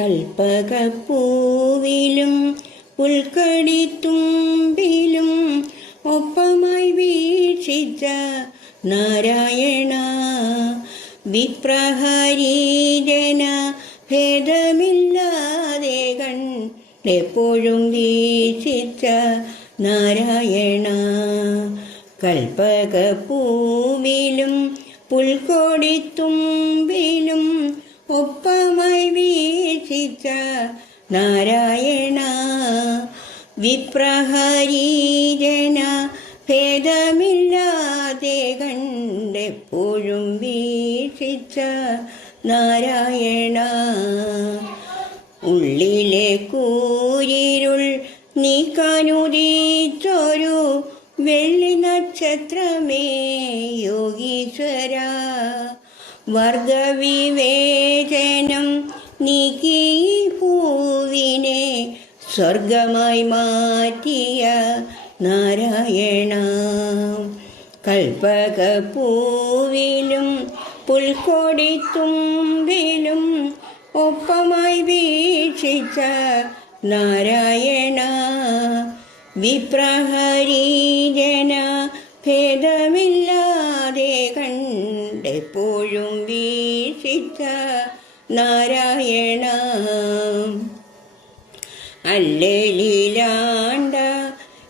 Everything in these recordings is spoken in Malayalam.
കൽപ്പകപ്പൂവിലും പുൽക്കടിത്തുമ്പിലും ഒപ്പമായി വീക്ഷിച്ച നാരായണ വിപ്രഹരീജന ഭേദമില്ലാതെ കണ്ടെപ്പോഴും വീക്ഷിച്ച നാരായണ. കൽപ്പകപ്പൂവിലും പുൽക്കൊടിത്തുമ്പിലും ഒപ്പമായി വീക്ഷിച്ച നാരായണ വിപ്രഹരീജന ഭേദമില്ലാതെ കണ്ടെപ്പോഴും വീക്ഷിച്ച നാരായണ. ഉള്ളിലെ കൂരിരുൾ നീക്കാനുദീച്ചൊരു വെള്ളി നക്ഷത്രമേ യോഗീശ്വര. വർഗവിവേചനം നീക്കി ഭൂവിനെ സ്വർഗമായി മാറ്റിയ നാരായണ. കൽപ്പകപ്പൂവിലും പുൽക്കൊടിത്തുമ്പിലും ഒപ്പമായി വീക്ഷിച്ച നാരായണ. വിപ്രഹരീജന ഭേദമില്ലാതെ കണ്ടെപ്പോഴും വീക്ഷിച്ച നാരായണ. അല്ലേലീലാണ്ട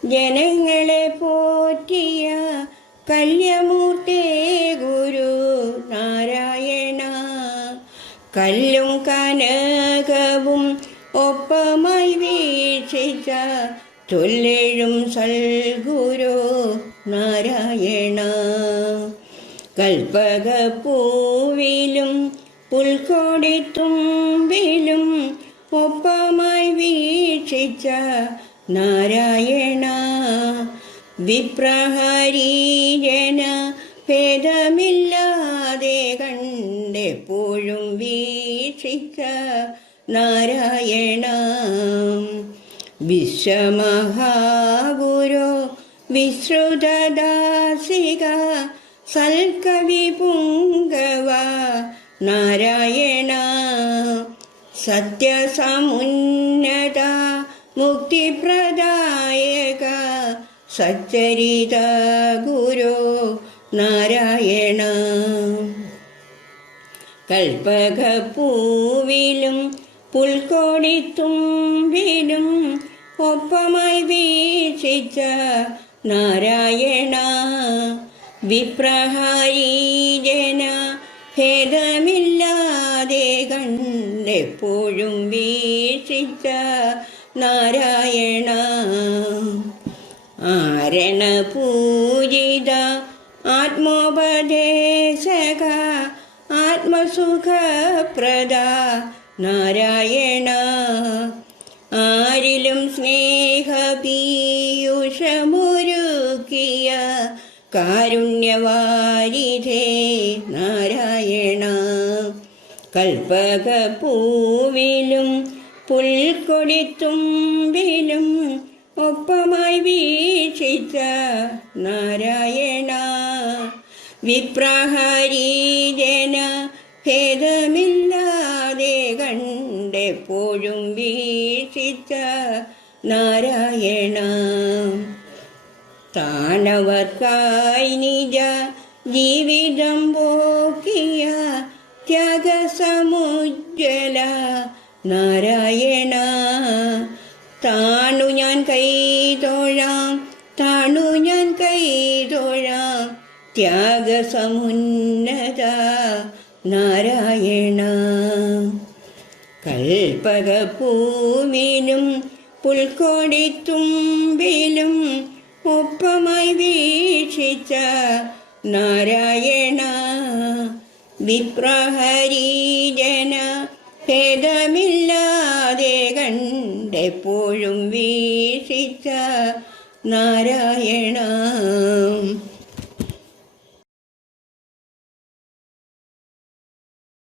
ജനങ്ങളെ പോറ്റിയ കല്യമൂർത്തേ ഗുരു നാരായണ. കല്ലും കനകവും ഒപ്പമായി വീക്ഷിച്ച തൊല്ലേഴും സൽഗുരു നാരായണ. കൽപ്പകപ്പൂവിലും പുൽക്കൊടിത്തുമ്പിലും ഒപ്പമായി വീക്ഷിച്ച നാരായണ വിപ്രഹരീജന ഭേദമില്ലാതെ കണ്ടെപ്പോഴും വീക്ഷിച്ച നാരായണ. വിശ്വമഹാഗുരു വിശ്രുതദാസിക സൽകവി പുങ്കവ നാരായണ സത്യസമുന്നത മുക്തിപ്രദായക സച്ചരിത ഗുരു നാരായണ. കൽപ്പകപ്പൂവിലും പുൽക്കോടിത്തുമ്പിലും ഒപ്പമായി വീക്ഷിച്ച നാരായണ വിപ്രഹാരീജന ഭേദമില്ലാതെ കണ്ടെപ്പോഴും വീക്ഷിച്ച നാരായണ. ആരണ പൂജിത ആത്മോപദേശക ആത്മസുഖപ്രദ നാരായണ. ആരിലും സ്നേഹപീയുഷമുരുക്കിയ കാരുണ്യവാരിധേ നാരായണ. കൽപ്പകപ്പൂവിലും പുൽക്കൊടിത്തുമ്പിലും ഒപ്പമായി വീക്ഷിച്ച നാരായണ. വിപ്രഹരീജന ഭേദമില്ലാതെ കണ്ടെപ്പോഴും വീക്ഷിച്ച നാരായണ. താനവർക്കായി നിജ ജീവിതം പോക്കിയ ത്യാഗസമുജ്വല നാരായണ. താണു ഞാൻ കൈതൊഴാം താണു ഞാൻ കൈതൊഴാം ത്യാഗസമുന്നത നാരായണ. കൽപ്പകപ്പൂവിലും പുൽക്കൊടിത്തുമ്പിലും ഒപ്പമായി വീക്ഷിച്ച നാരായണ. വിപ്രഹരീജന ഭേദമില്ലാതെ കണ്ടെപ്പോഴും വീക്ഷിച്ച നാരായണ